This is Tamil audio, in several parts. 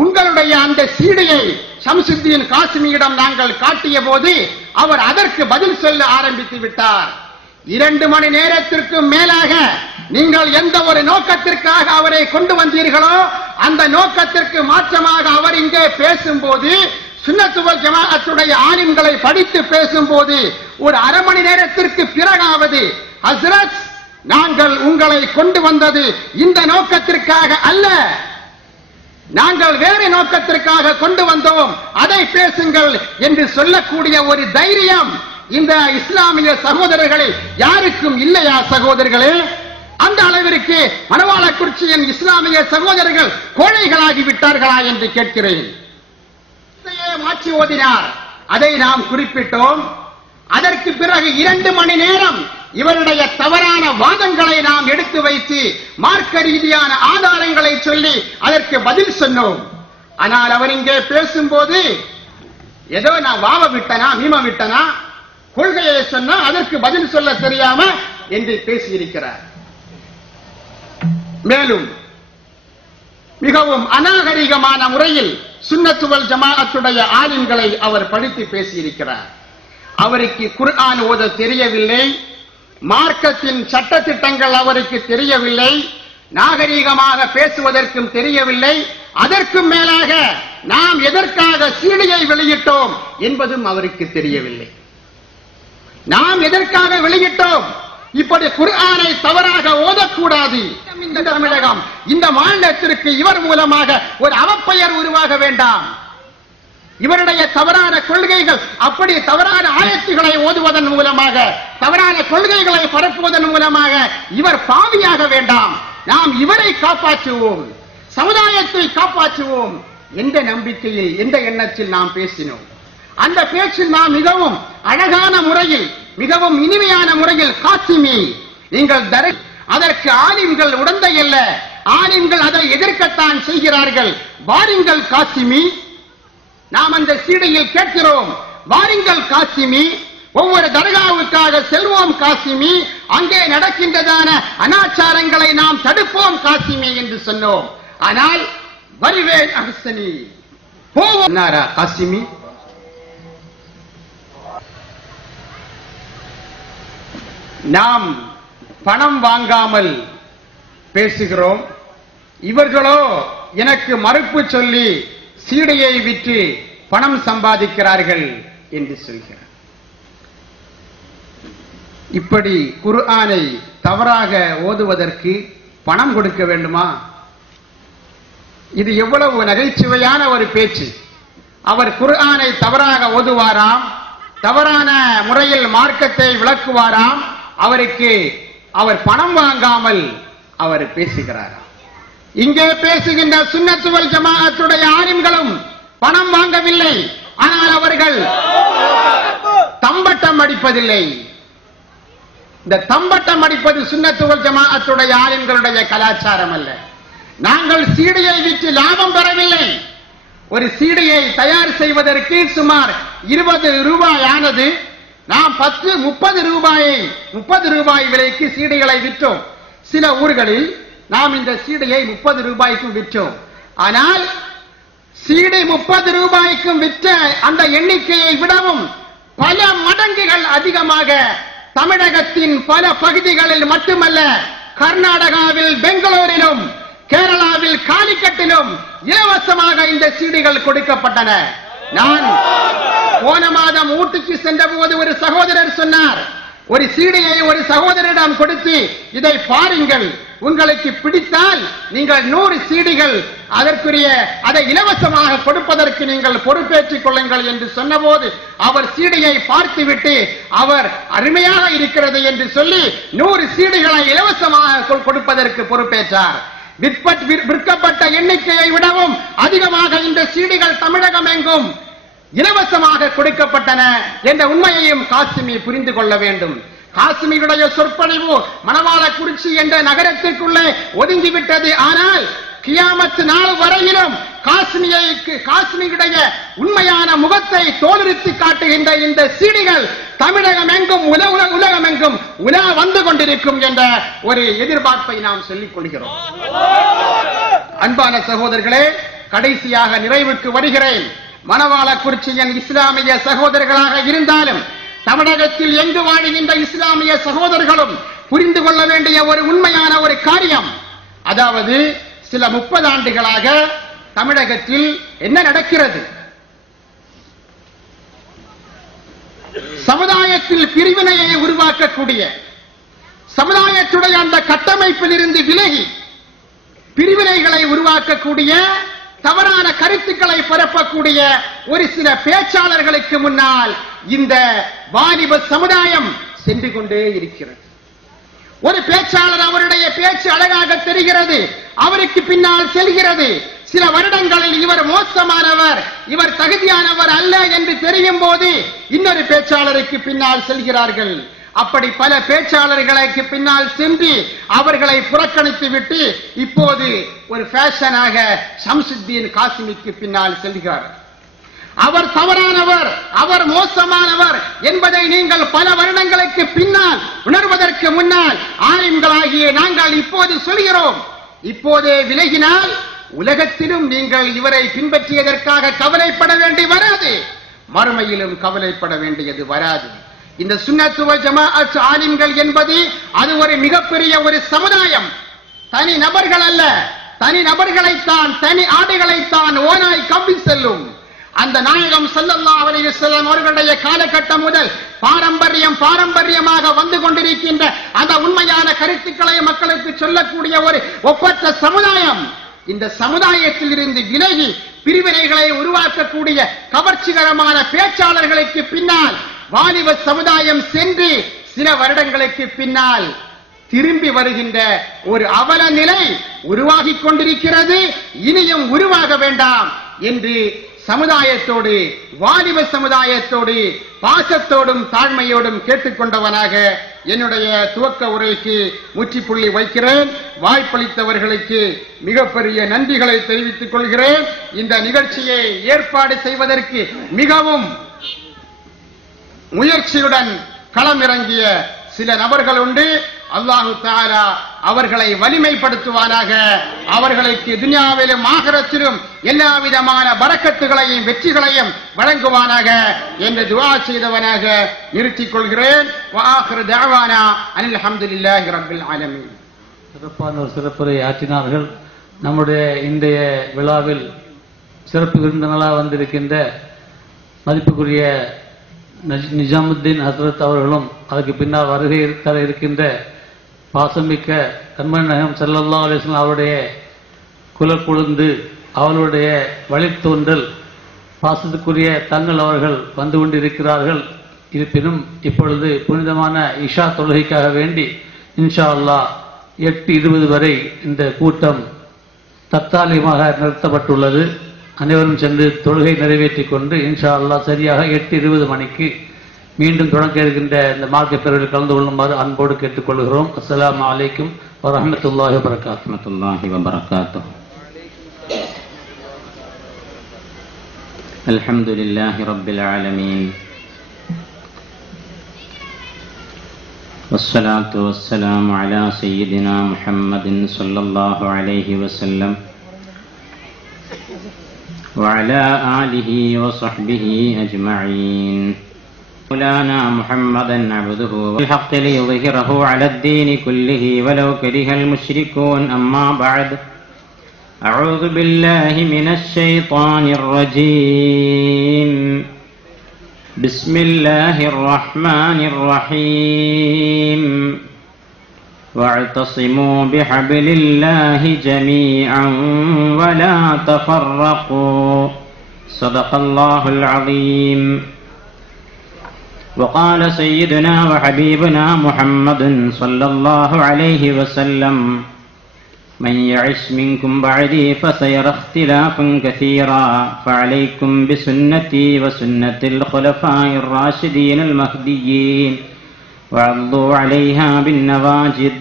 உங்களுடைய அந்த சீடையை ஷம்சுத்தீன் காசிமியிடம் நாங்கள் காட்டிய போது அவர் அதற்கு பதில் சொல்ல ஆரம்பித்து விட்டார். 2 மணி நேரத்திற்கு மேலாக நீங்கள் எந்த ஒரு நோக்கத்திற்காக அவரை கொண்டு வந்தீர்களோ அந்த நோக்கத்திற்கு மாற்றமாக அவர் இங்கே பேசும்போது, சுன்னத் வல் ஜமாஅத்துடைய ஆலிம்களை படித்து பேசும்போது ஒரு அரை மணி நேரத்திற்கு பிறகாவது, ஹஸ்ரத் நாங்கள் உங்களை கொண்டு வந்தது இந்த நோக்கத்திற்காக அல்ல, நாங்கள் வேறு நோக்கத்திற்காக கொண்டு வந்தோம், அதை பேசுங்கள் என்று சொல்லக்கூடிய ஒரு தைரியம் இந்த இஸ்லாமிய சகோதரர்களில் யாருக்கும் இல்லையா சகோதரர்களே? அந்த அளவிற்கு மணவாளக்குறிச்சியின் இஸ்லாமிய சகோதரர்கள் கோழைகளாகி விட்டார்களா என்று கேட்கிறேன். மாற்றி ஓதினார், அதை நாம் குறிப்பிட்டோம். அதற்கு பிறகு 2 மணி நேரம் இவருடைய தவறான வாதங்களை நாம் எடுத்து வைத்து மார்க்க ரீதியான ஆதாரங்களை சொல்லி அதற்கு பதில் சொன்னோம். ஆனால் அவர் இங்கே பேசும்போது ஏதோ நான் வாவ விட்டனா மீம விட்டனா கொள்கையை சொன்னா அதற்கு பதில் சொல்ல தெரியாம என்று பேசியிருக்கிறார். மேலும் மிகவும் அநாகரிகமான முறையில் சுன்னத் வல் ஜமாஅத்துடைய ஆலிம்களை அவர் படித்து பேசியிருக்கிறார். அவருக்கு குர்ஆன் ஓத தெரியவில்லை, மார்க்கத்தின் சட்டத்திட்டங்கள் அவருக்கு தெரியவில்லை, நாகரீகமாக பேசுவதற்கும் தெரியவில்லை, அதற்கும் மேலாக நாம் எதற்காக சீடியை வெளியிட்டோம் என்பதும் அவருக்கு தெரியவில்லை. நாம் எதற்காக வெளியிட்டோம்? இப்படி குர்ஆனை தவறாக ஓதக்கூடாது. இந்த தமிழகம், இந்த மாநிலத்திற்கு இவர் மூலமாக ஒரு அவப்பெயர் உருவாக வேண்டாம். இவருடைய தவறான கொள்கைகள், அப்படி தவறான ஆயத்துகளை ஓதுவதன் மூலமாக, தவறான கொள்கைகளை பரப்புவதன் மூலமாக இவர் பாவியாக வேண்டாம். நாம் இவரை காப்பாற்றுவோம், சமுதாயத்தை காப்பாற்றுவோம் என்ற நம்பிக்கையில், எந்த எண்ணத்தில் நாம் பேசினோம். அந்த பேச்சில் நாம் மிகவும் அழகான முறையில், மிகவும் இனிமையான முறையில் காசிமி நீங்கள் அதற்கு ஆலிம்கள் உடந்தையல்ல, ஆலிம்கள் அதை எதிர்க்கத்தான் செய்கிறார்கள், வாருங்கள் காசிமி, நாம் அந்த சீடையில் கேட்கிறோம், வாருங்கள் காசிமி, ஒவ்வொரு தர்காவுக்காக செல்வோம் காசிமி, அங்கே நடக்கின்றதான அனாச்சாரங்களை நாம் தடுப்போம் காசிமி என்று சொன்னோம். ஆனால் வருவேன் அஹ்சனி போவோம் காசிமி. நாம் பணம் வாங்காமல் பேசுகிறோம், இவர்களோ எனக்கு மறுப்பு சொல்லி சீடையை விற்று பணம் சம்பாதிக்கிறார்கள் என்று சொல்கிறார். இப்படி குர்ஆனை தவறாக ஓதுவதற்கு பணம் கொடுக்க வேண்டுமா? இது எவ்வளவு நகைச்சுவையான ஒரு பேச்சு. அவர் குர்ஆனை தவறாக ஓதுவாராம், தவறான முறையில் மார்க்கத்தை விளக்குவாராம், அவருக்கு அவர் பணம் வாங்காமல் அவர் பேசுகிறாராம். இங்கே பேசுகின்ற சுன்னத் வல் ஜமாஅத்துடைய ஆலிம்களும் பணம் வாங்கவில்லை, ஆனால் அவர்கள் தம்பட்டம் அடிப்பதில்லை. இந்த தம்பட்டம் அடிப்பது சுன்னத் வல் ஜமாஅத்துடைய ஆலிம்களுடைய கலாச்சாரம் அல்ல. நாங்கள் சீடையை விற்று லாபம் பெறவில்லை. ஒரு சீடையை தயார் செய்வதற்கு சுமார் 20 ரூபாய் ஆனது. நாம் 10-30 ரூபாய் விலைக்கு சீடைகளை விற்றோம். சில ஊர்களில் நாம் இந்த சீடையை 30 ரூபாய்க்கும் விற்றோம். ஆனால் சீடை 30 ரூபாய்க்கும் விற்ற அந்த எண்ணிக்கையை விடவும் பல மடங்குகள் அதிகமாக தமிழகத்தின் பல பகுதிகளில் மட்டுமல்ல, கர்நாடகாவில் பெங்களூரிலும் கேரளாவில் காலிக்கட்டிலும் இலவசமாக இந்த சீடிகள் கொடுக்கப்பட்டன. நான் போன மாதம் ஊட்டிக்கு சென்ற போது ஒரு சகோதரர் சொன்னார், ஒரு சீடையை ஒரு சகோதரிடம் கொடுத்து இதை பாருங்கள், உங்களுக்கு பிடித்தால் நீங்கள் 100 சீடிகள் அதற்குரிய அதை இலவசமாக கொடுப்பதற்கு நீங்கள் பொறுப்பேற்றுக் கொள்ளுங்கள் என்று சொன்னபோது அவர் சீடையை பார்த்துவிட்டு அவர் அருமையாக இருக்கிறது என்று சொல்லி 100 சீடிகளை இலவசமாக கொடுப்பதற்கு பொறுப்பேற்றார். விற்கப்பட்ட எண்ணிக்கையை விடவும் அதிகமாக இந்த சீடிகள் தமிழகம் எங்கும் இலவசமாக கொடுக்கப்பட்டன என்ற உண்மையையும் காசிமி புரிந்து கொள்ள வேண்டும். காசிமியுடைய சொற்பொழிவு மணவாளக்குறிச்சி என்ற நகரத்திற்குள்ளே ஒதுங்கிவிட்டது. ஆனால் கியாமத் நாள் வரையிலும் காசிமியுடைய உண்மையான முகத்தை தோலுரித்து காட்டுகின்ற இந்த சீடிகள் தமிழகம் எங்கும் உலகம் எங்கும் உலா வந்து கொண்டிருக்கும் என்ற ஒரு எதிர்பார்ப்பை நாம் சொல்லிக் கொள்கிறோம். அன்பான சகோதரர்களே, கடைசியாக நிறைவுக்கு வருகிறேன். மணவாளக்குறிச்சியின் இஸ்லாமிய சகோதரர்களாக இருந்தாலும் தமிழகத்தில் எங்கு வாழுகின்ற இஸ்லாமிய சகோதரர்களும் புரிந்து கொள்ள வேண்டிய ஒரு உண்மையான ஒரு காரியம், அதாவது சில 30 ஆண்டுகளாக தமிழகத்தில் என்ன நடக்கிறது? சமுதாயத்தில் பிரிவினையை உருவாக்கக்கூடிய, சமுதாயத்துடைய அந்த கட்டமைப்பில் இருந்து விலகி பிரிவினைகளை உருவாக்கக்கூடிய, தவறான கருத்துக்களை பரப்பக்கூடிய ஒரு சில பேச்சாளர்களுக்கு முன்னால் இந்த வாலிப சமுதாயம் சென்று கொண்டே இருக்கிறது. ஒரு பேச்சாளர், அவருடைய பேச்சு அழகாக தெரிகிறது, அவருக்கு பின்னால் செல்கிறது. சில வருடங்களில் இவர் மோசமானவர், இவர் தகுதியானவர் அல்ல என்று தெரியும் போது இன்னொரு பேச்சாளருக்கு பின்னால் செல்கிறார்கள். அப்படி பல பேச்சாளர்களுக்கு பின்னால் சென்று அவர்களை புறக்கணித்து விட்டு இப்போது ஒரு ஃபேஷனாக ஷம்சுத்தீன் காசிமிக்கு பின்னால் செல்கிறார். அவர் தவறானவர், அவர் மோசமானவர் என்பதை நீங்கள் பல வருடங்களுக்கு பின்னால் உணர்வதற்கு முன்னால் ஆலிம்களாகிய நாங்கள் இப்போது சொல்கிறோம். இப்போதே விலகினால் உலகத்திலும் நீங்கள் இவரை பின்பற்றியதற்காக கவலைப்பட வேண்டி வராது, மறுமையிலும் கவலைப்பட வேண்டியது வராது. இந்த சுன்னத்து வல் ஜமாஅத் ஆலிம்கள் என்பது அது ஒரு மிகப்பெரிய ஒரு சமுதாயம், தனி நபர்கள் அல்ல. தனி நபர்களைத்தான், தனி ஆடைகளைத்தான் ஓனாய் கம்பி செல்லும். அந்த நாயகம் ஸல்லல்லாஹு அலைஹி வஸல்லம் அவர்களுடைய காலகட்டம் முதல் பாரம்பரியமாக வந்து கொண்டிருக்கின்ற அந்த உண்மையான கருத்துக்களை மக்களுக்கு சொல்லக்கூடிய ஒரு ஒப்பற்ற சமுதாயம். இந்த சமுதாயத்தில் இருந்து விலகி பிரிவினைகளை உருவாக்கக்கூடிய கவர்ச்சிகரமான பேச்சாளர்களுக்கு பின்னால் வாலிப சமுதாயம் சென்று சில வருடங்களுக்கு பின்னால் திரும்பி வருகின்ற ஒரு அவல நிலை உருவாகிக் கொண்டிருக்கிறது. இனியும் உருவாக வேண்டாம் என்று சமுதாயத்தோடு, வாலிப சமுதாயத்தோடு பாசத்தோடும் தாழ்மையோடும் கேட்டுக்கொண்டவனாக என்னுடைய துவக்க உரைக்கு முற்றுப்புள்ளி வைக்கிறேன். வாய்ப்பளித்தவர்களுக்கு மிகப்பெரிய நன்றிகளை தெரிவித்துக் கொள்கிறேன். இந்த நிகழ்ச்சியை ஏற்பாடு செய்வதற்கு மிகவும் முயற்சியுடன் களமிறங்கிய சில நபர்கள் உண்டு. அல்லாஹு தஆலா அவர்களை வலிமைப்படுத்துவானாக, அவர்களுக்கு துன்யாவிலும் ஆகிரத்திலும் எல்லா விதமான பரக்கத்துகளையும் வெற்றிகளையும் வழங்குவானாக என்று துஆ செய்தவனாக நிறுத்திக் கொள்கிறேன். வஆகிரு தஅவானா அனில் ஹம்துலில்லாஹி ரப்பில் ஆலமீன். சிறப்பான ஒரு சிறப்புரை ஆற்றினார்கள். நம்முடைய இன்றைய விழாவில் சிறப்பு விருந்தினராக வந்திருக்கின்ற மதிப்புக்குரிய நிஜாமுத்தீன் ஹஸ்ரத் அவர்களும், அதுக்கு பின்னால் வருகை தர இருக்கின்ற பாசமிக்க கண்மணி நாயகம் ஸல்லல்லாஹு அலைஹி வஸல்லம் அவருடைய குலக்குழுந்து, அவருடைய வழித்தோன்றல் பாசத்துக்குரிய தங்கள் அவர்கள் வந்து கொண்டிருக்கிறார்கள். இருப்பினும் இப்பொழுது புனிதமான இஷா தொழுகைக்காக வேண்டி இன்ஷா அல்லாஹ் 8:20 வரை இந்த கூட்டம் தற்காலிகமாக நிறுத்தப்பட்டுள்ளது. அனைவரும் சென்று தொழுகை நிறைவேற்றிக் கொண்டு இன்ஷா அல்லாஹ் சரியாக 8:20 மணிக்கு மீண்டும் தொடங்க இருக்கின்ற இந்த மார்க்க பேரவையில் கலந்து கொள்ளுமாறு அன்போடு கேட்டுக்கொள்கிறோம். அஸ்ஸலாமு அலைக்கும் வரஹ்மத்துல்லாஹி வபரகாத்துஹு. அல்ஹம்துலில்லாஹி ரப்பில் ஆலமீன். والصلاة والسلام على سيدنا محمد صلى الله عليه وسلم وعلى آله وصحبه أجمعين. مولانا محمدا عبده بالحق ليظهره على الدين كله ولو كره المشركون. أما بعد، أعوذ بالله من الشيطان الرجيم. بسم الله الرحمن الرحيم. واعتصموا بحبل الله جميعا ولا تفرقوا. صدق الله العظيم. وقال سيدنا وحبيبنا محمد صلى الله عليه وسلم: من يعش منكم بعدي فسيرى اختلافا كثيرا فعليكم بسنتي وسنة الخلفاء الراشدين المهديين وعضوا عليها بالنواجذ.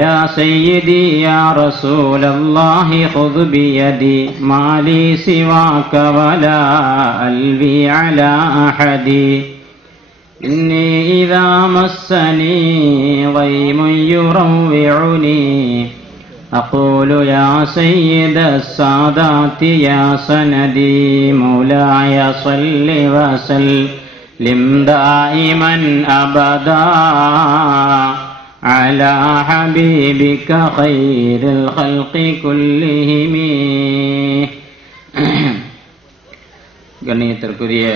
يا سيدي يا رسول الله خذ بيدي ما لي سواك ولا ألوي على أحد. إني إذا مسني ضيم يروعني أقول يا سيد السادات يا سندي مولاي صل وسلم دائما أبدا على حبيبك خير الخلق كلهم. கண்ணியத்திற்குரிய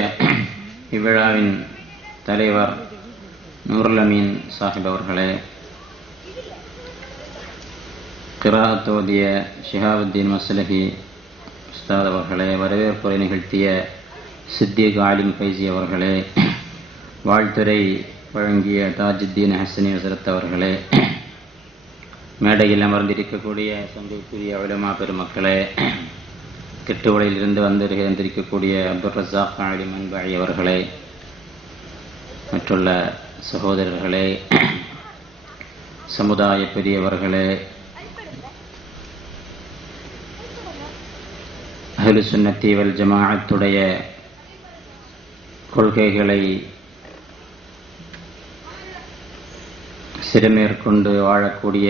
இவ்விழாவின் தலைவர் நூருல் அமீன் சாஹிப் அவர்களே, கிராஅத் ஓதிய ஷிஹாபுத்தீன் மஸ்லஹி உஸ்தாத் அவர்களே, வரவேற்புரை நிகழ்த்திய சித்திக் ஆலிம் ஃபைசி அவர்களே, வாழ்த்துரை வழங்கிய தாஜுத்தீன் ஹசனி ஹசரத் அவர்களே, மேடையில் அமர்ந்திருக்கக்கூடிய சங்கைக்குரிய உலமா பெருமக்களே, திட்டுவளையிலிருந்து வந்திருக்கக்கூடிய அப்துல் ரஸாக் ஆலிம் அன்பாயி அவர்களே, மற்றுள்ள சகோதரர்களே, சமுதாய பெரியவர்களே, அஹ்லு சுன்னத்தி வல் ஜமாஅத்துடைய கொள்கைகளை சிறமேற்கொண்டு வாழக்கூடிய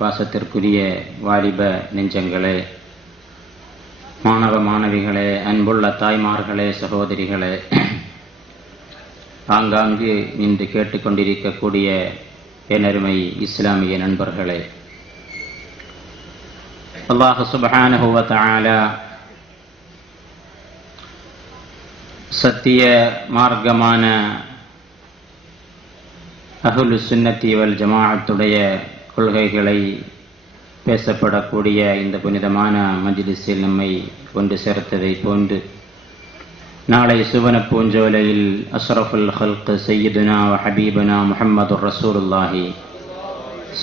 பாசத்திற்குரிய வாலிப நெஞ்சங்களே, மாணவ மாணவிகளே, அன்புள்ள தாய்மார்களே, சகோதரிகளே, ஆங்காங்கு இன்று கேட்டுக்கொண்டிருக்கக்கூடிய எனருமை இஸ்லாமிய நண்பர்களே, அல்லாஹ் சுப்ஹானஹு வ தஆலா சத்திய மார்க்கமான அஹ்லு சுன்னத்தி வல் ஜமாஅத்துடைய கொள்கைகளை பேசப்படக்கூடிய இந்த புனிதமான மஜ்லிஸில் நம்மை கொண்டு சேர்த்ததை போன்று நாளை சுவன பூஞ்சோலையில் அஷ்ரஃபுல் ஹல்க் சய்யிதுனா வ ஹபீபுனா முஹம்மதுர் ரசூலுல்லாஹி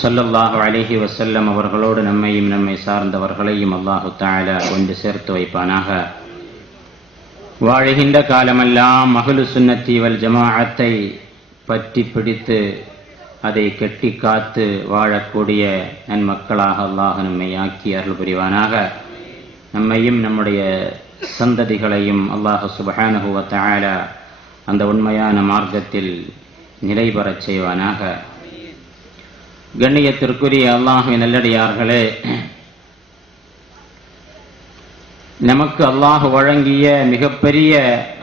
ஸல்லல்லாஹு அலைஹி வஸல்லம் அவர்களோடு நம்மையும் நம்மை சார்ந்தவர்களையும் அல்லாஹு தஆலா கொண்டு சேர்த்து வைப்பானாக. வாழுகின்ற காலமெல்லாம் அஹ்லு சுன்னத்தி வல் ஜமாஅத்தை பற்றி பிடித்து அதை கெட்டி காத்து வாழக்கூடிய நன்மக்களாக அல்லாஹ் நம்மை ஆக்கி அருள் புரிவானாக. நம்மையும் நம்முடைய சந்ததிகளையும் அல்லாஹ் சுப்ஹானஹு வ தஆலா அந்த உண்மையான மார்க்கத்தில் நிலைபெறச் செய்வானாக. கண்ணியத்திற்குரிய அல்லாஹ்வின் நல்லடியார்களே, நமக்கு அல்லாஹ் வழங்கிய மிகப்பெரிய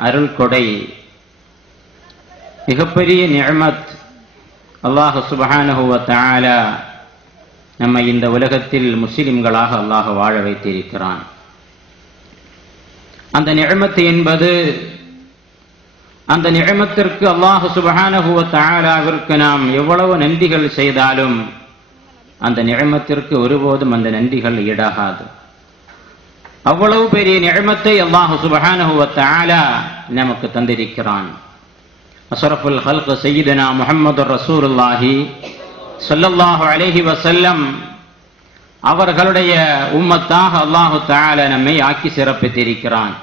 அருள் கொடை, மிகப்பெரிய நிஅமத், அல்லாஹ் சுப்ஹானஹு வ தஆலா நம்மை இந்த உலகத்தில் முஸ்லிம்களாக அல்லாஹ் வாழ வைத்திருக்கிறான். அந்த நிஅமத் என்பது, அந்த நிஅமத்திற்கு அல்லாஹ் சுப்ஹானஹு வ தஆலாவிற்கு நாம் எவ்வளவு நன்றிகள் செய்தாலும் அந்த நிஅமத்திற்கு ஒருபோதும் அந்த நன்றிகள் ஈடாகாது. அவ்வளவு பெரிய நிஅமத்தை அல்லாஹ் சுப்ஹானஹு வ தஆலா நமக்கு தந்திருக்கிறான். அஷ்ரஃபுல் ஹல்க் சய்யிதுனா முஹம்மதுர் ரசூலுல்லாஹி ஸல்லல்லாஹு அலைஹி வஸல்லம் அவர்களுடைய உம்மத்தாக அல்லாஹு தஆலா நம்மை ஆக்கி சிறப்பித்திருக்கிறான்.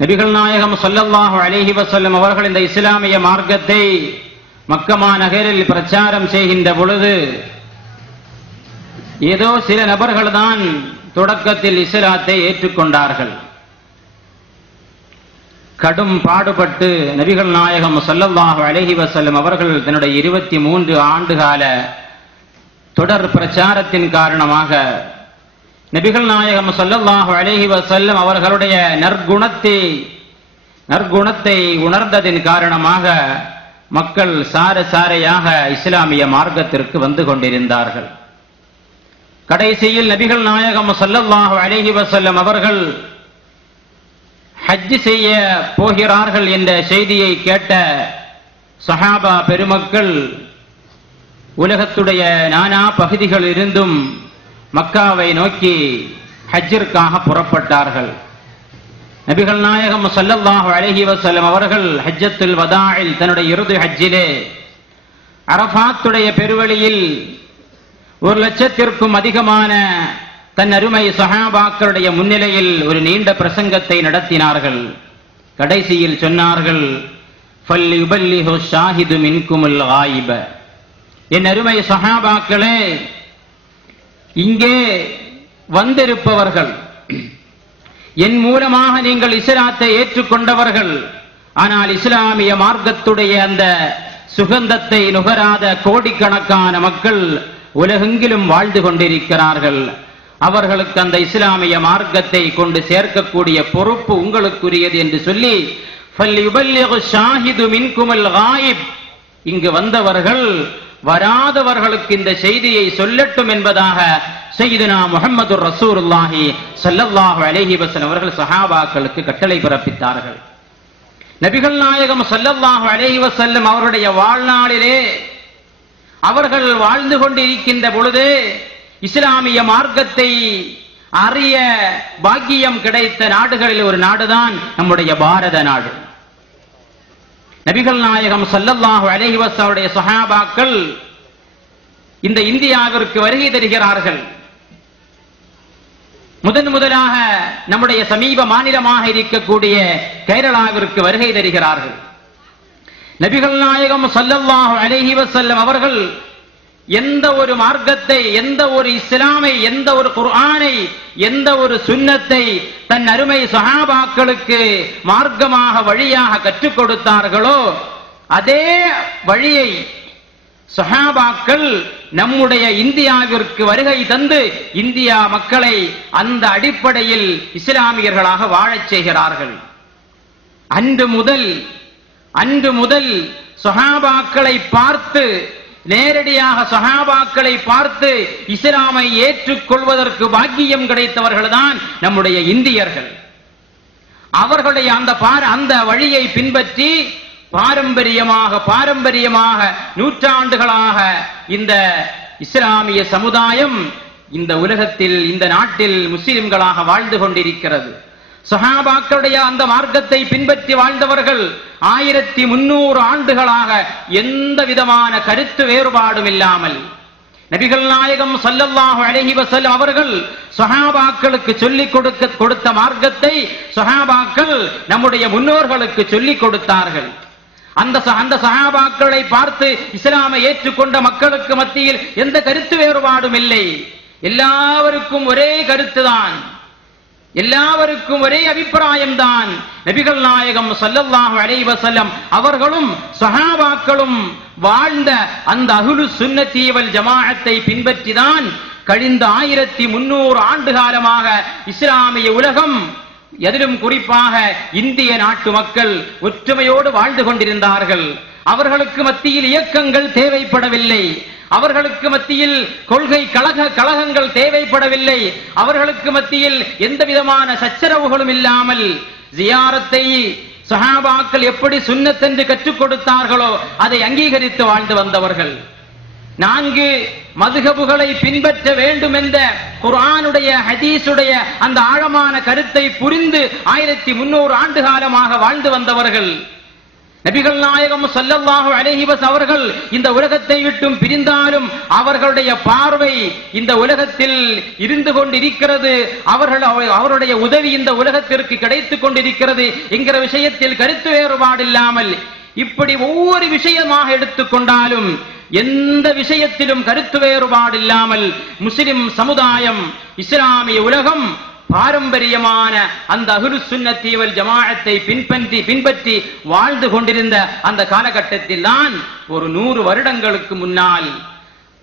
நபிகள் நாயகம் ஸல்லல்லாஹு அலைஹி வஸல்லம் அவர்கள் இந்த இஸ்லாமிய மார்க்கத்தை மக்கமா நகரில் பிரச்சாரம் செய்கின்ற பொழுது ஏதோ சில நபர்கள் தான் தொடக்கத்தில் இஸ்லாத்தை ஏற்றுக்கொண்டார்கள். கடும் பாடுபட்டு நபிகள் நாயகம் ஸல்லல்லாஹு அலைஹி வஸல்லம் அவர்கள் தன்னுடைய 23 ஆண்டுகால தொடர் பிரச்சாரத்தின் காரணமாக நபிகள் நாயகம் ஸல்லல்லாஹு அலைஹி வஸல்லம் அவர்களுடைய நற்குணத்தை உணர்ந்ததின் காரணமாக மக்கள் சாரையாக இஸ்லாமிய மார்க்கத்திற்கு வந்து கொண்டிருந்தார்கள். கடைசியில் நபிகள் நாயகம் ஸல்லல்லாஹு அலைஹி வஸல்லம் அவர்கள் ஹஜ் செய்ய போகிறார்கள் என்ற செய்தியை கேட்ட சஹாபா பெருமக்கள் உலகத்துடைய நானா பகுதிகளில் இருந்தும் மக்காவை நோக்கி ஹஜ்ஜிற்காக புறப்பட்டார்கள். நபிகள் நாயகம் ஸல்லல்லாஹு அலைஹி வஸல்லம் அவர்கள் ஹஜ்ஜத்துல் வதாஇல் தன்னுடைய இறுதி ஹஜ்ஜிலே அரஃபாத்துடைய பெருவழியில் 1,00,000க்கும் அதிகமான தன் அருமை சஹாபாக்களுடைய முன்னிலையில் ஒரு நீண்ட பிரசங்கத்தை நடத்தினார்கள். கடைசியில் சொன்னார்கள், ஃபல்யுபல்லிஹு ஷாஹிது மின்குமுல் காயிப. என் அருமை சஹாபாக்களே, இங்கே வந்திருப்பவர்கள் என் மூலமாக நீங்கள் இஸ்லாத்தை ஏற்றுக்கொண்டவர்கள், ஆனால் இஸ்லாமிய மார்க்கத்துடைய அந்த சுகந்தத்தை நுகராத கோடிக்கணக்கான மக்கள் உலகெங்கிலும் வாழ்ந்து கொண்டிருக்கிறார்கள். அவர்களுக்கு அந்த இஸ்லாமிய மார்க்கத்தை கொண்டு சேர்க்கக்கூடிய பொறுப்பு உங்களுக்குரியது என்று சொல்லி ஃபல்யுபல்லிகு ஷாஹிது மின்குமுல் காயிப், இங்கு வந்தவர்கள் வராதவர்களுக்கு இந்த செய்தியை சொல்லட்டும் என்பதாக சய்யிதுனா முஹம்மது ரசூலுல்லாஹி ஸல்லல்லாஹு அலைஹி வஸல்லம் அவர்கள் சஹாபாக்களுக்கு கட்டளை பிறப்பித்தார்கள். நபிகள் நாயகம் ஸல்லல்லாஹு அலைஹி வஸல்லம் அவருடைய வாழ்நாளிலே அவர்கள் வாழ்ந்து கொண்டிருக்கின்ற பொழுது இஸ்லாமிய மார்க்கத்தை அறிய பாக்கியம் கிடைத்த நாடுகளில் ஒரு நாடுதான் நம்முடைய பாரத நாடு. நபிகள் நாயகம் ஸல்லல்லாஹு அலைஹி வஸல்லம் சஹாபாக்கள் இந்த இந்தியாவிற்கு வருகை தருகிறார்கள். முதலாக நம்முடைய சமீப மாநிலமாக இருக்கக்கூடிய கேரளாவிற்கு வருகை தருகிறார்கள். நபிகள் நாயகம் ஸல்லல்லாஹு அலைஹி வஸல்லம் அவர்கள் எந்த ஒரு மார்க்கத்தை, எந்த ஒரு இஸ்லாமை, எந்த ஒரு குர்ஆனை, எந்த ஒரு சுன்னத்தை தன் அருமை சஹாபாக்களுக்கு மார்க்கமாக வழியாக கற்றுக் கொடுத்தார்களோ அதே வழியை சஹாபாக்கள் நம்முடைய இந்தியாவிற்கு வருகை தந்து இந்தியா மக்களை அந்த அடிப்படையில் இஸ்லாமியர்களாக வாழச் செய்கிறார்கள். அன்று முதல் சஹாபாக்களை பார்த்து, நேரடியாக சஹாபாக்களை பார்த்து இஸ்லாமை ஏற்றுக்கொள்வதற்கு பாக்கியம் கிடைத்தவர்கள்தான் நம்முடைய இந்தியர்கள். அவர்களுடைய அந்த வழியை பின்பற்றி பாரம்பரியமாக நூற்றாண்டுகளாக இந்த இஸ்லாமிய சமுதாயம் இந்த உலகத்தில், இந்த நாட்டில் முஸ்லிம்களாக வாழ்ந்து கொண்டிருக்கிறது. சஹாபாக்களுடைய அந்த மார்க்கத்தை பின்பற்றி வாழ்ந்தவர்கள் 1300 ஆண்டுகளாக எந்த விதமான கருத்து வேறுபாடும் இல்லாமல் நபிகள் நாயகம் ஸல்லல்லாஹு அலைஹி வஸல்லம் அவர்கள் சஹாபாக்களுக்கு சொல்லிக் கொடுத்த மார்க்கத்தை சஹாபாக்கள் நம்முடைய முன்னோர்களுக்கு சொல்லிக் கொடுத்தார்கள். அந்த சஹாபாக்களை பார்த்து இஸ்லாமை ஏற்றுக்கொண்ட மக்களுக்கு மத்தியில் எந்த கருத்து வேறுபாடும் இல்லை. எல்லாருக்கும் ஒரே கருத்துதான், எல்லாருக்கும் ஒரே அபிப்பிராயம்தான். நபிகள் நாயகம் ஸல்லல்லாஹு அலைஹி வஸல்லம் அவர்களும் சஹாபாக்களும் வாழ்ந்த அந்த அஹ்லு சுன்னத்தி வல் ஜமாஅத்தை பின்பற்றிதான் கழிந்த 1300 ஆண்டு காலமாக இஸ்லாமிய உலகம், எதிலும் குறிப்பாக இந்திய நாட்டு மக்கள் ஒற்றுமையோடு வாழ்ந்து கொண்டிருந்தார்கள். அவர்களுக்கு மத்தியில் இயக்கங்கள் தேவைப்படவில்லை, அவர்களுக்கு மத்தியில் கொள்கை கழகங்கள் தேவைப்படவில்லை, அவர்களுக்கு மத்தியில் எந்த விதமான சச்சரவுகளும் இல்லாமல் ஜியாரத்தை சஹாபாக்கள் எப்படி சுன்னத் என்று கற்றுக் கொடுத்தார்களோ அதை அங்கீகரித்து வாழ்ந்து வந்தவர்கள். 4 மதுஹபுகளை பின்பற்ற வேண்டும் என்ற குர்ஆனுடைய ஹதீஸுடைய அந்த ஆழமான கருத்தை புரிந்து 1300 ஆண்டு காலமாக வாழ்ந்து வந்தவர்கள். நபிகள் நாயகம் ஸல்லல்லாஹு அலைஹி வஸல்லம் அவர்கள் இந்த உலகத்தை விட்டும் பிரிந்தாலும் அவர்களுடைய பார்வை இந்த உலகத்தில் இருந்து கொண்டிருக்கிறது, அவருடைய உதவி இந்த உலகத்திற்கு கிடைத்துக் கொண்டிருக்கிறது என்கிற விஷயத்தில் கருத்து வேறுபாடு இல்லாமல், இப்படி ஒவ்வொரு விஷயமாக எடுத்துக்கொண்டாலும் எந்த விஷயத்திலும் கருத்து வேறுபாடு இல்லாமல் முஸ்லிம் சமுதாயம், இஸ்லாமிய உலகம் பாரம்பரியமான அந்த அஹ்லு சுன்னத்தி வல் ஜமாஅத்தை பின்பற்றி வாழ்ந்து கொண்டிருந்த அந்த காலகட்டத்தில் தான் ஒரு 100 வருடங்களுக்கு முன்னால்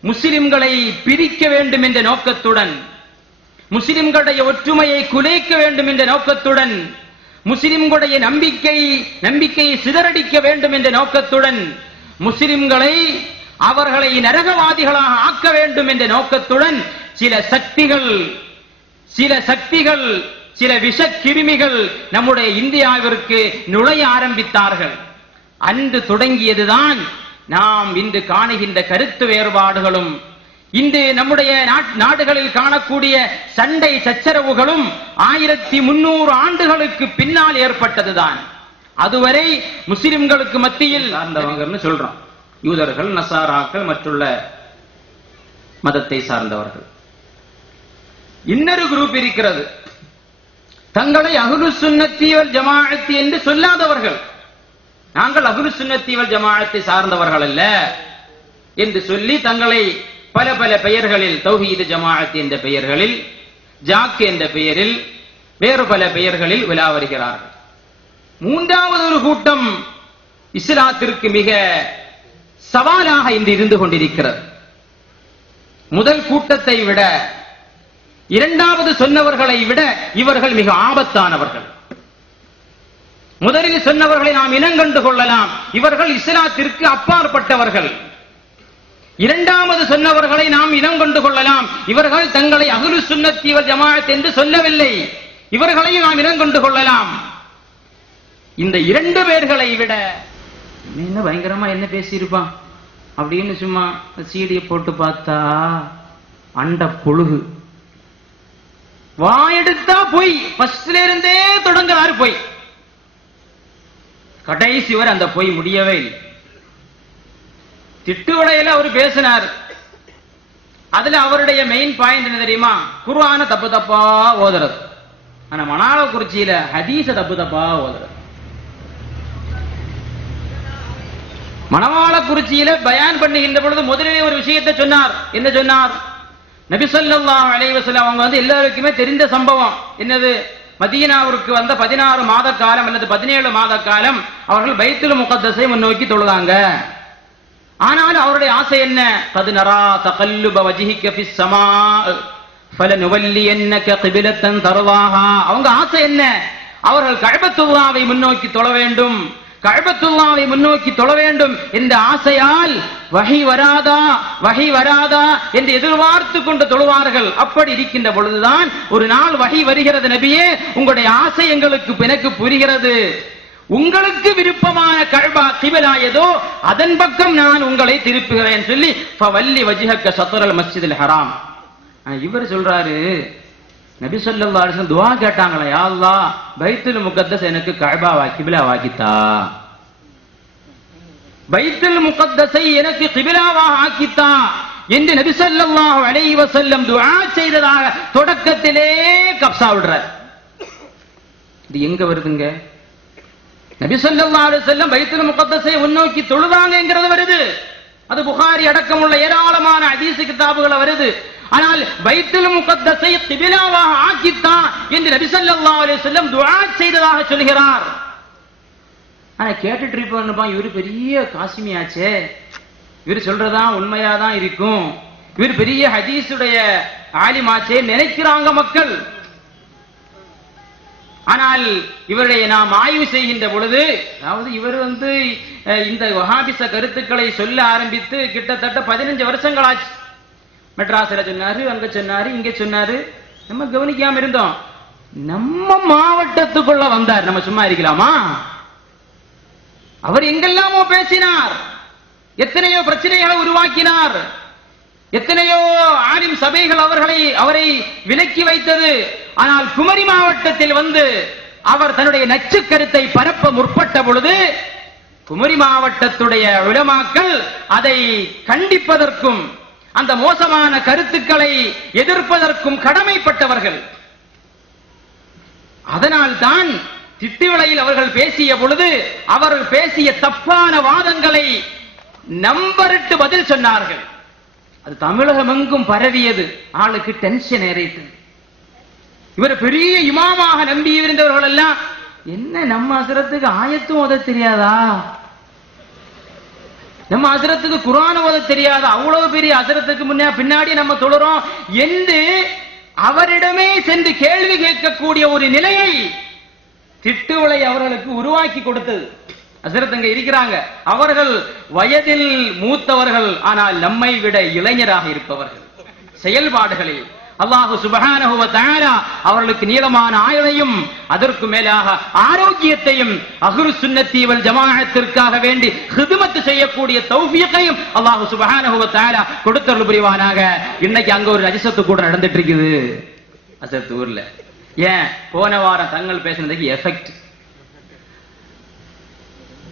முஸ்லிம்களை பிரிக்க வேண்டும் என்ற நோக்கத்துடன், முஸ்லிம்களுடைய ஒற்றுமையை குலைக்க வேண்டும் என்ற நோக்கத்துடன், முஸ்லிம்களுடைய நம்பிக்கையை சிதறடிக்க வேண்டும் என்ற நோக்கத்துடன், முஸ்லிம்களை அவர்களை நரகவாதிகளாக ஆக்க வேண்டும் என்ற நோக்கத்துடன் சில சக்திகள் சில விஷக்கிருமிகள் நம்முடைய இந்தியாவிற்கு நுழைய ஆரம்பித்தார்கள். அன்று தொடங்கியதுதான் நாம் இன்று காணுகின்ற கருத்து வேறுபாடுகளும், இன்று நம்முடைய நாடுகளில் காணக்கூடிய சண்டை சச்சரவுகளும் 1300 ஆண்டுகளுக்கு பின்னால் ஏற்பட்டதுதான். அதுவரை முஸ்லிம்களுக்கு மத்தியில் சார்ந்தவங்கன்னு சொல்றோம், யூதர்கள், நசாராக்கள், மற்றுள்ள மதத்தை சார்ந்தவர்கள். இன்னொரு குரூப் இருக்கிறது, தங்களை அஹ்லு சுன்னத்தி வல் ஜமாஅத் என்று சொல்லாதவர்கள். நாங்கள் அஹ்லு சுன்னத்தி வல் ஜமாஅத்தை சார்ந்தவர்கள் அல்ல என்று சொல்லி தங்களை பல பெயர்களில், தௌஹீத் ஜமாஅத் என்ற பெயர்களில், ஜாக் என்ற பெயரில், வேறு பல பெயர்களில் விலா வருகிறார்கள். மூன்றாவது ஒரு கூட்டம் இஸ்லாத்திற்கு மிக சவாலாக இன்று இருந்து கொண்டிருக்கிறது. முதல் கூட்டத்தை விட இரண்டாவது சொன்னவர்களை விட இவர்கள் மிக ஆபத்தானவர்கள். முதலில் சொன்னவர்களை நாம் இனங்கண்டு கொள்ளலாம், இவர்கள் இஸ்லாத்திற்கு அப்பாற்பட்டவர்கள். இரண்டாவது சொன்னவர்களை நாம் இனம் கொண்டு கொள்ளலாம், இவர்கள் தங்களை அஹ்லு சுன்னத்தி வல் ஜமாஅத் என்று சொல்லவில்லை, இவர்களையும் நாம் இனம் கொண்டு கொள்ளலாம். இந்த இரண்டு பேர்களை விட என்ன பயங்கரமா என்ன பேசியிருப்பான் அப்படின்னு சும்மா சீடியை போட்டு பார்த்தா அண்ட பொழுகு. வாயெடுத்தா போய் ஃபர்ஸ்ட்ல இருந்தே தொடங்குறாரு போய், கடைசி வரை அந்த போய் முடியவே இல்லை. திட்டுவடையில அவர் பேசினார். அதுல அவருடைய மெயின் பாயிண்ட் என்ன தெரியுமா? குர்ஆன தப்பு தப்பா ஓதுறது. ஆனா மணாலக்குறிச்சியில ஹதீஸ தப்பு தப்பா ஓதுறது. மணவாளக்குறிச்சியில பயான் பண்ணுகின்ற பொழுது முதலிலே ஒரு விஷயத்தை சொன்னார். என்ன சொன்னார்? நபி ஸல்லல்லாஹு அலைஹி வஸல்லம் அவங்க எல்லாருக்குமே தெரிந்த சம்பவம். என்னது? மதீனாவிற்கு வந்த 16 மாத காலம் அல்லது 17 மாத காலம் அவர்கள் பைத்துல் முகத்தஸை முன்னோக்கி தொழுதாங்க. ஆனால் அவருடைய ஆசை என்ன? கத் நரா தகல்லுப வஜ்ஹிக ஃபிஸ் ஸமா ஃபலனுவல்லியன்னக கிப்லத்தன் தர்வாஹா. அவங்க ஆசை என்ன? அவர்கள் கஅபத்துல்லாஹை முன்னோக்கி தொழ வேண்டும், கஅபத்துல்லாஹை முன்னோக்கி தொழ வேண்டும் என்ற ஆசையால் வஹி வராதா என்று எதிர்பார்த்து கொண்டு தொழுவார்கள். அப்படி இருக்கின்ற பொழுதுதான் ஒரு நாள் வஹி வருகிறது. நபியே, உங்களுடைய ஆசை எனக்கு புரிகிறது, உங்களுக்கு விருப்பமான கஅபா கிப்லா ஏதோ அதன் பக்கம் நான் உங்களை திருப்புகிறேன் சொல்லி ஃபவல்லி வஜ்ஹக ஷத்ரல் மஸ்ஜிதில் ஹராம். இவர் சொல்றாரு, நபி ஸல்லல்லாஹு அலைஹி வஸல்லம் துஆ கேட்டாங்களா, யா அல்லாஹ் பைத்துல் முகத்தஸ் எனக்கு கஅபா கிப்லா வாக்கித்தா, பைத்துல் முகத்தஸை எனக்கு கிப்லாவாக ஆக்கித்தா என்று நபி ஸல்லல்லாஹு அலைஹி வஸல்லம் துஆ செய்ததாக தொடக்கத்திலே கப்சா விடுறார். இது எங்க வருதுங்க? நபி ஸல்லல்லாஹு அலைஹி வஸல்லம் பைத்துல் முகத்தஸை முன்னோக்கி தொழுதாங்கங்கிறது வருது. அது புகாரி அடக்கமுள்ள ஏராளமான ஹதீஸ் கிதாபுகள வருது. ஆனால் பைத்துல் முகத்தஸை கிப்லாவாக ஆக்கித்தான் என்று நபி ஸல்லல்லாஹு அலைஹி வஸல்லம் துஆ செய்ததாக சொல்கிறார். ஆனா கேட்டுட்டு இருப்பான், இவரு பெரிய காசிமியாச்சே, இவர் சொல்றதா உண்மையாதான் இருக்கும், இவர் பெரிய ஹதீஸுடைய ஆலிமாச்சே நினைக்கிறாங்க மக்கள். ஆனால் இவருடைய நாம் ஆய்வு செய்கின்ற பொழுது, அதாவது இவர் இந்த வஹாபிச கருத்துக்களை சொல்ல ஆரம்பித்து கிட்டத்தட்ட 15 வருஷங்களாச்சு. மெட்ராஸ்ல சொன்னாரு, அங்க சொன்னாரு, இங்க சொன்னாரு, நம்ம கவனிக்காம இருந்தோம். நம்ம மாவட்டத்துக்குள்ள வந்தார், நம்ம சும்மா இருக்கலாமா? அவர் எங்கெல்லாமோ பேசினார், எத்தனையோ பிரச்சனைகளை உருவாக்கினார், எத்தனையோ ஆலிம் சபைகள் அவரை விலக்கி வைத்தது. ஆனால் குமரி மாவட்டத்தில் அவர் தன்னுடைய நச்சு கருத்தை பரப்ப முற்பட்ட பொழுது குமரி மாவட்டத்துடைய உலமாக்கள் அதை கண்டிப்பதற்கும் அந்த மோசமான கருத்துக்களை எதிர்ப்பதற்கும் கடமைப்பட்டவர்கள். அதனால் தான் திட்டுவிளையில் அவர்கள் பேசிய பொழுது அவர்கள் பேசிய தப்பான வாதங்களை நம்பரிட்டு பதில் சொன்னார்கள். அது தமிழகம் எங்கும் பரவியது. ஆளுக்கு டென்ஷன் ஏறிட்டது. இவர் பெரிய இமாமாக நம்பி இருந்தவர்கள் எல்லாம், என்ன நம்ம அசரத்துக்கு ஆயத்தும் ஓத தெரியாதா, நம்ம அசரத்துக்கு குர்ஆன் ஓத தெரியாதா, அவ்வளவு பெரிய அசரத்துக்கு பின்னாடி நம்ம தொழுறோம் என்று அவரிடமே சென்று கேள்வி கேட்கக்கூடிய ஒரு நிலையை திட்டுவிளை அவர்களுக்கு உருவாக்கி கொடுத்தது. அசரத் அங்க இருக்கிறாங்க, அவர்கள் வயதில் மூத்தவர்கள், ஆனால் நம்மை விட இளைஞராக இருப்பவர்கள். செயல்பாடுகளில் அல்லாஹ் சுப்ஹானஹு வ தஆலா அவர்களுக்கு நீளமான ஆயுளையும் அதற்கு மேலாக ஆரோக்கியத்தையும் அஹ்லு சுன்னத்தி வல் ஜமாஅத்திற்காக வேண்டி ஹித்மத் செய்யக்கூடிய தௌஃபீகையும் அல்லாஹ் சுப்ஹானஹு வ தஆலா கொடுத்தருள் புரிவானாக. இன்னைக்கு அங்க ஒரு நஜிசத்து கூட நடந்துட்டு இருக்குது அசரத் ஊர்ல. ஏன்? போன வாரம் தங்கள் பேசினதுக்கு எஃபெக்ட்.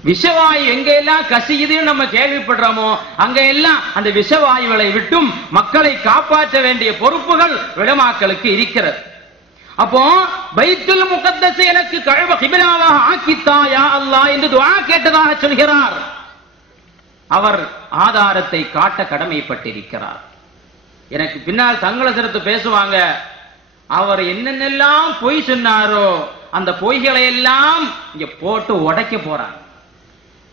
விஷவாயு எங்க எல்லாம் கசியுதுன்னு நம்ம கேள்விப்படுறோமோ அங்க எல்லாம் அந்த விஷவாயுகளை விட்டும் மக்களை காப்பாற்ற வேண்டிய பொறுப்புகள் உலமாக்களுக்கு இருக்கிறது. அப்போ பைத்துல் முகத்தஸை எனக்கு கஅபா கிப்லாவாக ஆக்கித்தா யா அல்லாஹ் என்று துஆ கேட்டதாக சொல்கிறார். அவர் ஆதாரத்தை காட்ட கடமைப்பட்டிருக்கிறார். எனக்கு பின்னால் தங்களசரத்து பேசுவாங்க, அவர் என்னென்னலாம் பொய் சொன்னாரோ அந்த பொய்களை எல்லாம் இங்க போட்டு உடைக்க போறார்.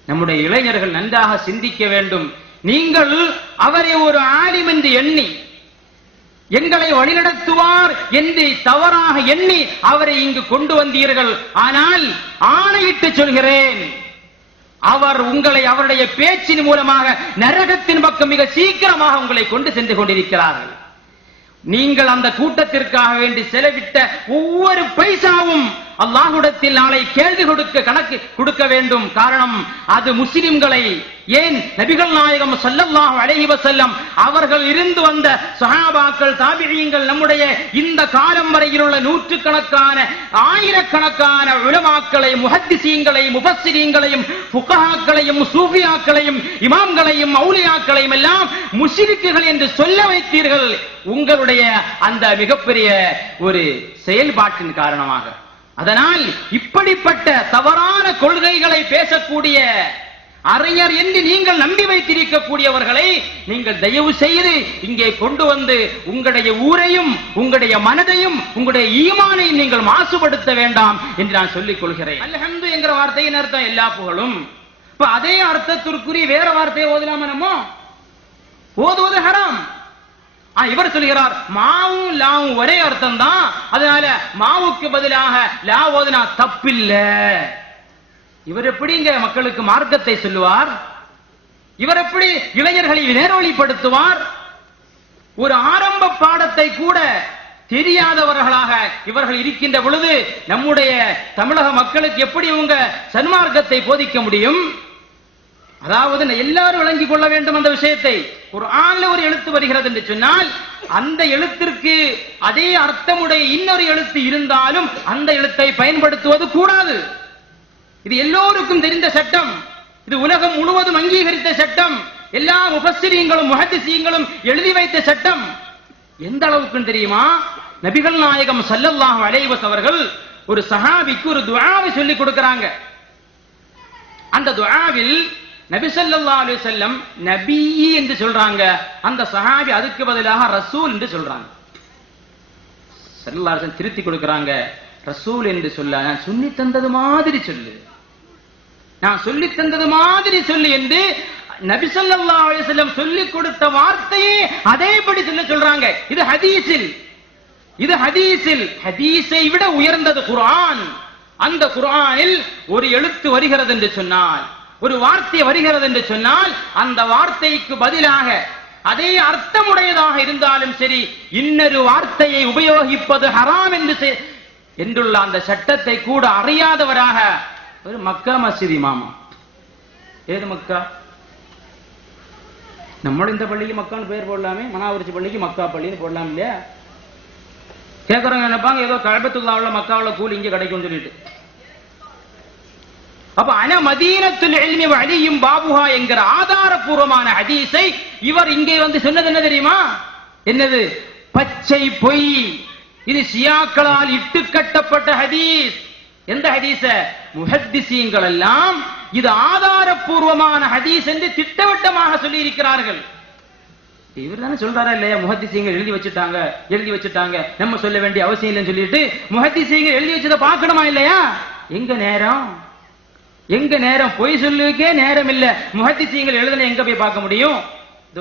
நம்முடைய இளைஞர்கள் நன்றாக சிந்திக்க வேண்டும். நீங்கள் அவரை ஒரு ஆலிம் என்று எண்ணி எங்களை வழிநடத்துவார் என்று தவறாக எண்ணி அவரை இங்கு கொண்டு வந்தீர்கள். ஆனால் ஆணையிட்டு சொல்கிறேன், அவர் உங்களை அவருடைய பேச்சின் மூலமாக நரகத்தின் பக்கம் மிக சீக்கிரமாக உங்களை கொண்டு சென்று கொண்டிருக்கிறார்கள். நீங்கள் அந்த கூட்டத்திற்காக வேண்டி செலவிட்ட ஒவ்வொரு பைசாவும் அல்லாஹ்விடத்தில் நாளை கேள்வி கணக்கு கொடுக்க வேண்டும். காரணம், அது முஸ்லிம்களை, ஏன் நபிகள் நாயகம் ஸல்லல்லாஹு அலைஹி வஸல்லம் அவர்கள் இருந்து வந்த சஹாபாக்கள், தாபிஈன்கள், நம்முடைய இந்த காலம் வரையில் உள்ள நூற்றுக்கணக்கான ஆயிரக்கணக்கான உலமாக்களையும் முஹத்திஸீன்களையும் முஃபஸ்ஸிரீன்களையும் ஃபுகஹாக்களையும் சூஃபியாக்களையும் இமாம்களையும் அவுலியாக்களையும் எல்லாம் முஷ்ரிக்குகள் என்று சொல்ல வைத்தீர்கள் உங்களுடைய அந்த மிகப்பெரிய ஒரு செயல்பாட்டின் காரணமாக. அதனால் இப்படிப்பட்ட தவறான கொள்கைகளை பேசக்கூடிய அறிஞர் என்று நீங்கள் நம்பி வைத்திருக்கக்கூடியவர்களை நீங்கள் தயவு செய்து இங்கே கொண்டு வந்து உங்களுடைய ஊரையும் உங்களுடைய மனதையும் உங்களுடைய ஈமானையும் நீங்கள் மாசுபடுத்த வேண்டாம் என்று நான் சொல்லிக் கொள்கிறேன். அல்ஹம்து என்கிற வார்த்தையின் அர்த்தம் எல்லா புகழும். இப்ப அதே அர்த்தத்திற்குரிய வேற வார்த்தையை ஓதலாமா? நம்ம ஓதுவது ஹராம். இவர் சொல்கிறார் மாவும் லாவும் ஒரே அர்த்தம் தான், அதனால மாவுக்கு பதிலாக லா ஓதுனா தப்பில்ல. இவர் எப்படிங்க மக்களுக்கு மார்க்கத்தை சொல்லுவார்? இவர் எப்படி இளைஞர்களை நேர்வழிப்படுத்துவார்? ஒரு ஆரம்ப பாடத்தை கூட தெரியாதவர்களாக இவர்கள் இருக்கின்ற பொழுது நம்முடைய தமிழக மக்களுக்கு எப்படி இவங்க சன்மார்க்கத்தை போதிக்க முடியும்? அதாவது எல்லாரும் விளங்கிக் கொள்ள வேண்டும் அந்த விஷயத்தை. குர்ஆன்ல ஒரு எழுத்து வருகிறது என்று சொன்னால் அந்த எழுத்திற்கு அதே அர்த்தமுடைய இன்னொரு எழுத்து இருந்தாலும் அந்த எழுத்தை பயன்படுத்துவது கூடாது. இது எல்லோருக்கும் தெரிந்த சட்டம். இது உலகம் முழுவதும் அங்கீகரித்த சட்டம். எல்லா முஃபஸ்ஸிரீன்களும் முஹத்திஸீன்களும் எழுதி வைத்த சட்டம். எந்த அளவுக்கு தெரியுமா? நபிகள் நாயகம் ஸல்லல்லாஹு அலைஹி வஸல்லம் அவர்கள் ஒரு சஹாபிக்கு ஒரு துஆவை சொல்லி கொடுக்கறாங்க. அந்த துஆவில் நபி ஸல்லல்லாஹு அலைஹி வஸல்லம் நபி என்று சொல்றாங்க, அந்த சஹாபி அதுக்கு பதிலாக ரசூல் என்று சொல்றாங்க. ஸல்லல்லாஹு அலைஹி வஸல்லம் திருத்தி கொடுக்கறாங்க, ரசூல் என்று சொல்ல, நான் சொல்லி தந்தது மாதிரி சொல்லு, நான் சொல்லி தந்தது மாதிரி சொல்லு என்று நபி ஸல்லல்லாஹு அலைஹி வஸல்லம் சொல்லிக் கொடுத்த வார்த்தையே அதேபடி சொல்றாங்க. இது ஹதீஸில், இது ஹதீஸில், ஹதீஸை விட உயர்ந்தது குர்ஆன். அந்த குர்ஆனில் ஒரு எழுத்து வருகிறது என்று சொன்னால், ஒரு வார்த்தை வருகிறது என்று சொன்னால், அந்த வார்த்தைக்கு பதிலாக அதே அர்த்தமுடையதாக இருந்தாலும் சரி இன்னொரு வார்த்தையை உபயோகிப்பது ஹராம் என்றுள்ள அந்த சட்டத்தை கூட அறியாதவராக ஒரு மக்கா மஸ்ஜித் இமாமா. ஏது மக்கா? நம்ம இந்த பள்ளிக்கு மக்கான்னு பேர் போடலாமே, மனாவரிச்சி பள்ளிக்கு மக்கா பள்ளின்னு போடலாம் இல்லையா? கேட்கறவங்க நினைப்பாங்க ஏதோ கஅபத்துல்லாஹ்ல மக்காவுல கூலி இங்க கிடைக்கும் சொல்லிட்டு. அப்ப அன மதீனத்துல் இல்மி வ அலியும் பாபுஹா என்கிற ஆதாரபூர்வமான ஹதீஸை இவர் இங்கே வந்து சொன்னது என்ன தெரியுமா? என்னது? பச்சை பொய். இது ஷியாக்களால் இட்டு கட்டப்பட்ட ஹதீஸ். எந்த ஹதீஸ? முஹத்திஸீன்கள் எல்லாம் இது ஆதாரபூர்வமான ஹதீஸ் என்று திட்டவட்டமாக சொல்லி இருக்கிறார்கள். இவர் தானே சொல்றாரா இல்லையா? முஹத்திஸீன்கள் எழுதி வச்சுட்டாங்க, நம்ம சொல்ல வேண்டிய அவசியம் இல்லைன்னு சொல்லிட்டு முஹத்திஸீன்கள் எழுதி வச்சதை பார்க்கணுமா இல்லையா? எங்க நேரம், எங்க நேரம்? பொய் சொல்லுக்கே நேரம் இல்ல. முஹத்திஸீன்கள் எழுதின எங்க போய் பார்க்க முடியும்?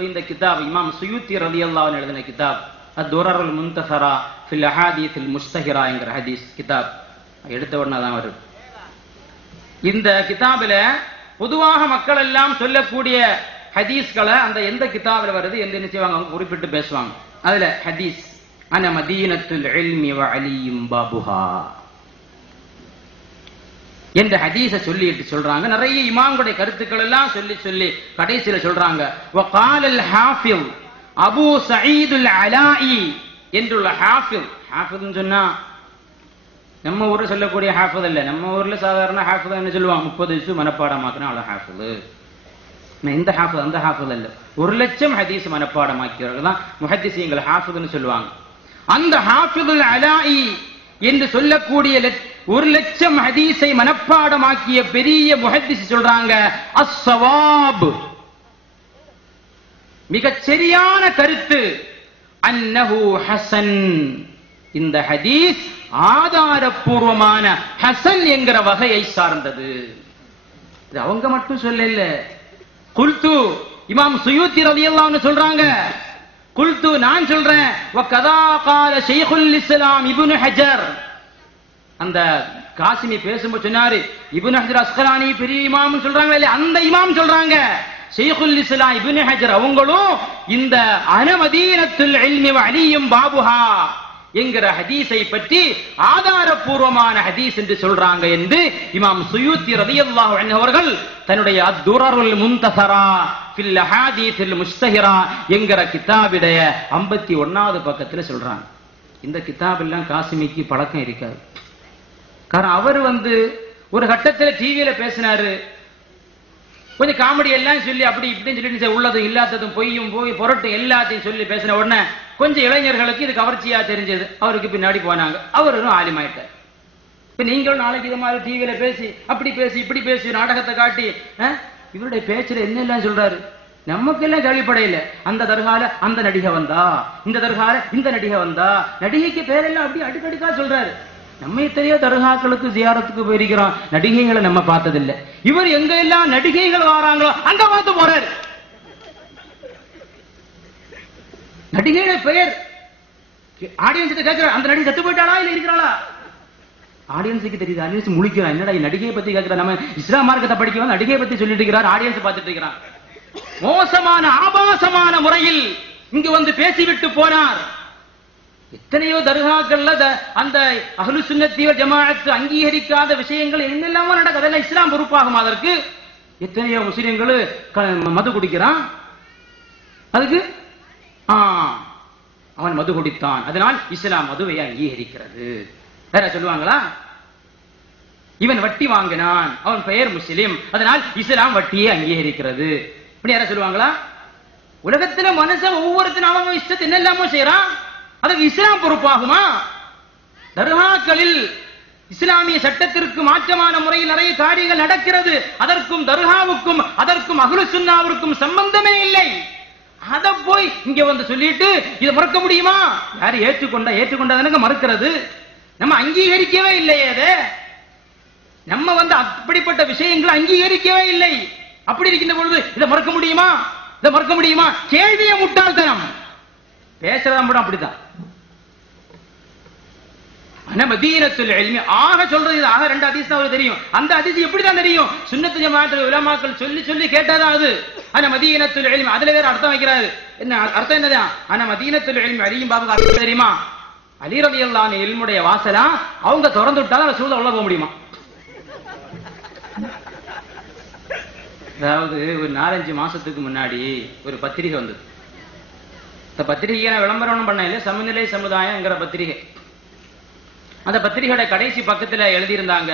இந்த கிதாப் இமாம் சுயூத்தி ரலியல்லாஹு அன்ஹு எழுதின கிதாப் அத்-துரருல் முன்தஸரா ஃபில் அஹாதீஸில் முஸ்தஹிரா என்கிற ஹதீஸ் கிதாப் எடுத்த உடனே தான் வரும். இந்த கிதாபில பொதுவாக மக்கள் எல்லாம் சொல்லக்கூடிய ஹதீஸ்களை அந்த எந்த கிதாபில வருது என்று நினைச்சுவாங்க, அவங்க குறிப்பிட்டு பேசுவாங்க. அதுல ஹதீஸ் அன மதீனத்துல் இல்மி வ அலியும் பாபுஹா என்ற ஹதீஸை சொல்லிட்டு சொல்றாங்க. நிறைய இமாம்களுடைய கருத்துக்கள் எல்லாம் சொல்லி கடைசியில சொல்றாங்க வகாலல் ஹாஃபில் அபூ சயீதுல் அலாஇ என்றுள்ள ஹாஃபில். ஹாஃபில்னு சொன்னா நம்ம ஊர்ல சொல்லக்கூடிய ஹாஃபில் இல்ல. நம்ம ஊர்ல சாதாரண ஹாஃபில் என்ன சொல்லுவாங்க? 30 இசு மனப்பாடமாக்குனா அவ்வளவு ஹாஃபில். இந்த ஹாஃபில் அந்த ஹாஃபில் இல்ல. 1,00,000 ஹதீஸ் மனப்பாடமாக்கியவர்கள் தான் முஹத்திஸீன்கள் ஹாஃபில்னு சொல்லுவாங்க. அந்த ஹாஃபிதுல் அலாஇ என்று சொல்லக்கூடிய 1,00,000 ஹதீஸை மனப்பாடமாக்கிய பெரிய முஹத்திஸ் சொல்றாங்க அஸ்ஸவாப், மிகச் சரியான கருத்து, அன்னஹு ஹஸன், இந்த ஹதீஸ் ஆதாரபூர்வமான ஹஸன் என்கிற வகையை சார்ந்தது. இது அவங்க மட்டும் சொல்லல. குல்து இமாம் சுயூத்தி ரலியல்லாஹு அன்ஹு சொல்றாங்க குல்து நான் சொல்றேன் வகதா கால ஷைகுல் இஸ்லாம் இப்னு ஹஜர். அந்த காசிமி பேசும்போது சொன்னாரு, இப்னு ஹஜர் அஸ்கலானி பெரிய இமாம் சொல்றாங்க இல்ல, அந்த இமாம் சொல்றாங்க ஷைகுல் இஸ்லாம் இப்னு ஹஜர் அவங்களும் இந்த அன மதீனத்துல் இல்மி வ அலியும் பாபுஹா என்கிற ஹதீஸை பற்றி ஆதாரபூர்வமான ஹதீஸ் என்று சொல்றாங்க என்று இமாம் சுயூத்தி ரலியல்லாஹு அன்ஹு அவர்கள் தன்னுடைய அத்-துரருல் முன்தஸரா ஃபில் அஹாதீஸில் முஸ்தஹிரா என்கிற கிதாபுடைய 51வது பக்கத்துல சொல்றாங்க. இந்த கிதாபெல்லாம் காசிமிக்கு பழக்கம் இருக்காது. காரணம் அவர் ஒரு கட்டத்துல டிவியில பேசினாரு, கொஞ்சம் காமெடி எல்லாம் சொல்லி அப்படி இப்படின்னு சொல்லிட்டு உள்ளதும் இல்லாததும் பொய்யும் போய் பொருட்டும் எல்லாத்தையும் சொல்லி பேசின உடனே கொஞ்சம் இளைஞர்களுக்கு இது கவர்ச்சியா தெரிஞ்சது. அவருக்கு பின்னாடி போனாங்க, அவரும் ஆலிமாயிட்டார். இப்ப நீங்களும் நாளைக்கு இது மாதிரி டிவியில பேசி அப்படி பேசி இப்படி பேசி நாடகத்தை காட்டி இவருடைய பேச்சுல என்ன எல்லாம் சொல்றாரு, நமக்கு எல்லாம் கேள்விப்படையில. அந்த தர்கால அந்த நடிகை வந்தா, இந்த தர்கால இந்த நடிகை வந்தா, நடிகைக்கு பேரெல்லாம் அப்படி அடுக்கடுக்கா சொல்றாரு. நம்ம எத்தனையோ தர்காக்களுக்கு ஜியாரத்துக்கு போயிருக்கிறோம், நடிகைகளை நம்ம பார்த்ததில்லை. இவர் எங்க எல்லாம் நடிகைகள் வராங்களோ அங்க பார்த்து போறாரு. நடிகையோட பெயர் ஆடியன்ஸ் கேட்கிற, அந்த நடிகை செத்து போயிட்டாளா இல்ல இருக்கிறாளா? ஆடியன்ஸுக்கு தெரியுது. ஆடியன்ஸ் முழிக்கிறான், என்னடா நடிகையை பத்தி கேட்கிற, நம்ம இஸ்லாம் மார்க்கத்தை படிக்க நடிகையை பத்தி சொல்லிட்டு இருக்கிறார், ஆடியன்ஸ் பார்த்துட்டு இருக்கிறான். மோசமான ஆபாசமான முறையில் இங்கு பேசிவிட்டு போனார். எத்தனையோ தர்காக்கள்ல அந்த அஹ்லு சுன்னத்தி வல் ஜமாஅத் அங்கீகரிக்காத விஷயங்கள் என்னெல்லாமோ நடக்குது. அதெல்லாம் இஸ்லாம் பொறுப்பாகும். அதற்கு எத்தனையோ முஸ்லிம்கள் மது குடிக்கிறான், அதுக்கு அவன் மது குடித்தான், அதனால் இஸ்லாம் மதுவை அங்கீகரிக்கிறது. வேற சொல்லுவாங்களா? இவன் வட்டி வாங்கினான், அவன் பெயர் முஸ்லிம், அதனால் இஸ்லாம் வட்டியை அங்கீகரிக்கிறது. இப்படி யார சொல்லுவாங்களா? உலகத்துல மனுஷன் ஒவ்வொருத்தரும் அவங்க இஷ்டத்தை என்னெல்லாமோ செய்யறான், அதுக்கு இஸ்லாம் பொறுப்பாகுமா? தர்காக்களில் இஸ்லாமிய சட்டத்திற்கு மாற்றமான முறையில் நிறைய காரியங்கள் நடக்கிறது. அதற்கும் தர்காவுக்கும் அதற்கும் அஹ்லு சுன்னாவிற்கும் சம்பந்தமே இல்லை. அத போய் இங்க சொல்லிட்டு இதை மறக்க முடியுமா? யாரு ஏற்றுக்கொண்டா மறுக்கிறது? நம்ம அங்கீகரிக்கவே இல்லையே. அதை நம்ம அப்படிப்பட்ட விஷயங்களை அங்கீகரிக்கவே இல்லை. அப்படி இருக்கின்ற பொழுது இதை மறக்க முடியுமா? இதை மறக்க முடியுமா? கேள்வியை முட்டாள்தனம். பேசுறதா கூட அப்படித்தான். மதீனத்துல் இல்மி ஆக சொல்றது இது. ஆக 2 ஹதீஸ் தான் தெரியும். அந்த ஹதீஸ் எப்படிதான் தெரியும்? சுன்னத்து ஜமாஅத் உலமாக்கள் சொல்லி சொல்லி கேட்டாதான் அது. ஆனா மதீனத்துல் இல்மி அதுல வேற அர்த்தம் வைக்கிறாரு. என்ன அர்த்தம்? என்னதான்? ஆனா மதீனத்துல் இல்மி அலியும் பாபுக்கு அர்த்தம் தெரியுமா? அலி ரலியல்லாஹு அன்ஹு இல்முடைய வாசலா அவங்க திறந்து விட்டாலும் ரசூலுல்லாஹ் உள்ள போக முடியுமா? அதாவது ஒரு 4-5 மாசத்துக்கு முன்னாடி ஒரு பத்திரிகை வந்தது. இந்த பத்திரிகையை நான் விளம்பரம் பண்ண இல்லை, சமநிலை சமுதாயம்ங்கிற பத்திரிகை. அந்த பத்திரிகையோட கடைசி பக்கத்துல எழுதியிருந்தாங்க,